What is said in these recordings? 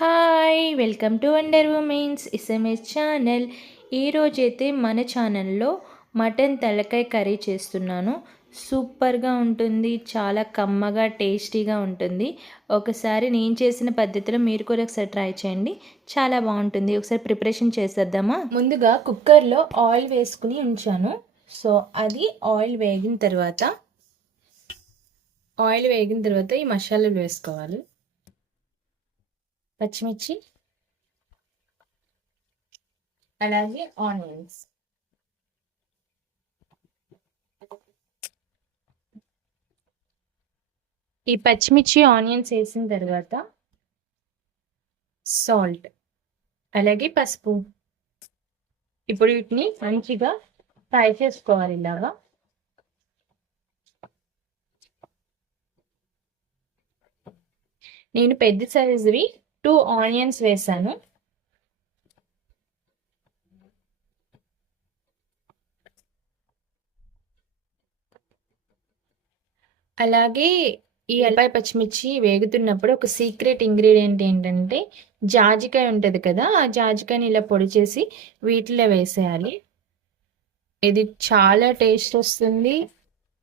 Hi welcome to wonder women's SMS channel. ఈరోజైతే మన ఛానల్లో మటన్ తలకాయ కర్రీ చేస్తున్నాను. సూపర్గా ఉంటుంది, చాలా కమ్మగా టేస్టీగా ఉంటుంది. ఒకసారి నేను చేసిన పద్ధతిలో మీరు కూడా ఒకసారి ట్రై చేయండి, చాలా బాగుంటుంది. ఒకసారి ప్రిపరేషన్ చేసేద్దామా. ముందుగా కుక్కర్లో ఆయిల్ వేసుకుని ఉంచాను. సో అది ఆయిల్ వేగిన తర్వాత ఈ మసాలాలు వేసుకోవాలి. పచ్చిమిర్చి, అలాగే ఆనియన్స్. ఈ పచ్చిమిర్చి ఆనియన్స్ వేసిన తర్వాత సాల్ట్, అలాగే పసుపు. ఇప్పుడు వీటిని మంచిగా ఫ్రై చేసుకోవాలి. ఇలాగా నేను పెద్ద సైజువి 2 ఆనియన్స్ వేసాను. అలాగే ఈ ఎల్లిపాయ పచ్చిమిర్చి వేగుతున్నప్పుడు ఒక సీక్రెట్ ఇంగ్రీడియంట్ ఏంటంటే జాజికాయ ఉంటుంది కదా, ఆ జాజికాయని ఇలా పొడి చేసి వీటిలో వేసేయాలి. ఇది చాలా టేస్ట్ వస్తుంది,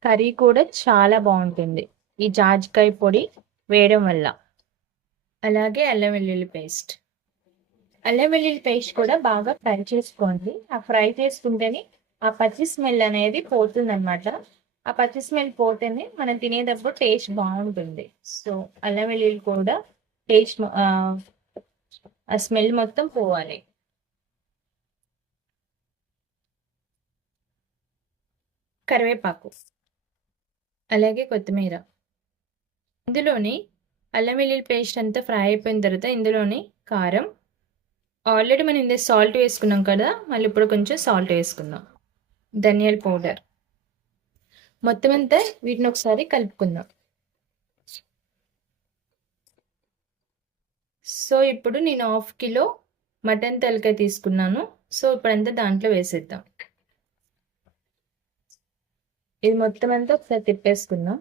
కర్రీ కూడా చాలా బాగుంటుంది ఈ జాజికాయ పొడి వేయడం వల్ల. అలాగే అల్లం వెల్లుల్లి పేస్ట్ కూడా బాగా ఫ్రై చేసుకోండి. ఆ ఫ్రై చేసుకుంటేనే ఆ పచ్చి స్మెల్ అనేది పోతుంది అనమాట. ఆ పచ్చి స్మెల్ పోతేనే మనం తినేటప్పుడు టేస్ట్ బాగుంటుంది. సో అల్లం వెల్లుల్లి కూడా టేస్ట్, ఆ స్మెల్ మొత్తం పోవాలి. కరివేపాకు, అలాగే కొత్తిమీర. ఇందులోని అల్లం వెల్లుల్లి పేస్ట్ అంతా ఫ్రై అయిపోయిన తర్వాత ఇందులోని కారం, ఆల్రెడీ మనం ఇందులో సాల్ట్ వేసుకున్నాం కదా, మళ్ళీ ఇప్పుడు కొంచెం సాల్ట్ వేసుకుందాం. ధనియాల పౌడర్. మొత్తం అంతా వీటిని ఒకసారి కలుపుకుందాం. సో ఇప్పుడు నేను 1/2 కిలో మటన్ తలకాయ తీసుకున్నాను. సో ఇప్పుడంతా దాంట్లో వేసేద్దాం. ఇది మొత్తం అంతా ఒకసారి తిప్పేసుకుందాం.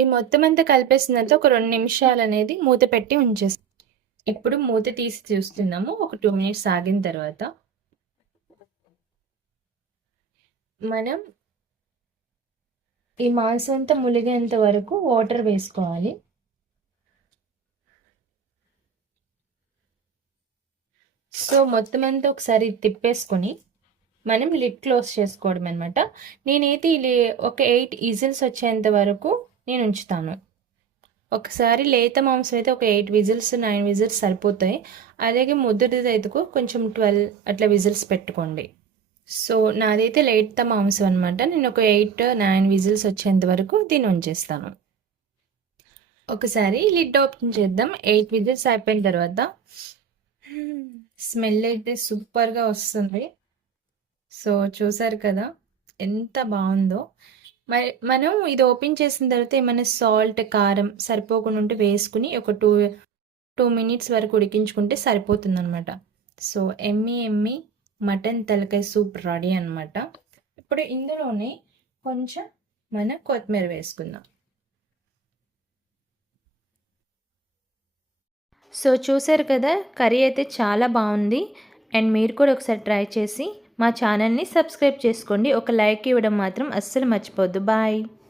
ఈ మొత్తం అంతా కలిపేసినంత ఒక 2 నిమిషాలు అనేది మూత పెట్టి ఉంచేస్తాం. ఇప్పుడు మూత తీసి చూస్తున్నాము. ఒక 2 మినిట్స్ ఆగిన తర్వాత మనం ఈ మాంసం అంతా ములిగేంత వరకు వాటర్ వేసుకోవాలి. సో మొత్తం అంతా ఒకసారి తిప్పేసుకొని మనం లిడ్ క్లోజ్ చేసుకోవడం అనమాట. నేనైతే ఒక 8 విజిల్స్ వచ్చేంత వరకు నేను ఉంచుతాను. ఒకసారి లేత మాంసం అయితే ఒక 8 విజిల్స్ 9 విజిల్స్ సరిపోతాయి. అలాగే ముద్దడిది అయితే కొంచెం 12 అట్లా విజిల్స్ పెట్టుకోండి. సో నాదైతే లేత మాంసం అనమాట. నేను ఒక 8 9 విజిల్స్ వచ్చేంత వరకు దీన్ని ఉంచేస్తాను. ఒకసారి లిడ్ ఓపెన్ చేద్దాం. 8 విజిల్స్ అయిపోయిన తర్వాత స్మెల్ అయితే సూపర్గా వస్తుంది. సో చూసారు కదా ఎంత బాగుందో. మరి మనం ఇది ఓపెన్ చేసిన తర్వాత ఏమైనా సాల్ట్, కారం సరిపోకుండా ఉంటే వేసుకుని ఒక 2 మినిట్స్ వరకు ఉడికించుకుంటే సరిపోతుంది అనమాట. సో ఎమ్మి మటన్ తలకాయ సూప్ రెడీ అనమాట. ఇప్పుడు ఇందులోనే కొంచెం మన కొత్తిమీర వేసుకుందాం. సో చూసారు కదా, కర్రీ అయితే చాలా బాగుంది. అండ్ మీరు కూడా ఒకసారి ట్రై చేసి మా ఛానల్ని సబ్స్క్రైబ్ చేసుకోండి. ఒక లైక్ ఇవ్వడం మాత్రం అస్సలు మర్చిపోద్దు. బాయ్.